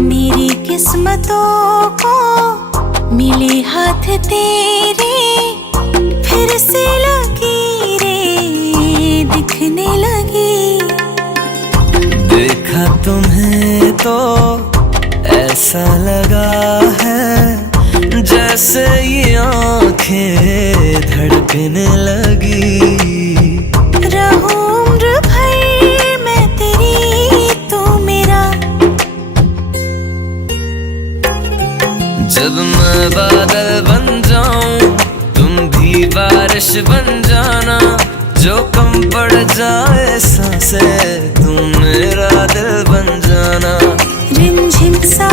मेरी किस्मतों को मिले हाथ तेरे, फिर से लकीरें दिखने लगी। देखा तुम्हें तो ऐसा लगा है जैसे ये आंखें धड़कने लगी। रहूं उम्र भर मैं तेरी, तू मेरा। जब मैं बादल बन जाऊं तुम भी बारिश बन जाना, जो कम पड़ जाए सांसें तुम मेरा दिल बन जाना। रिमझिम सा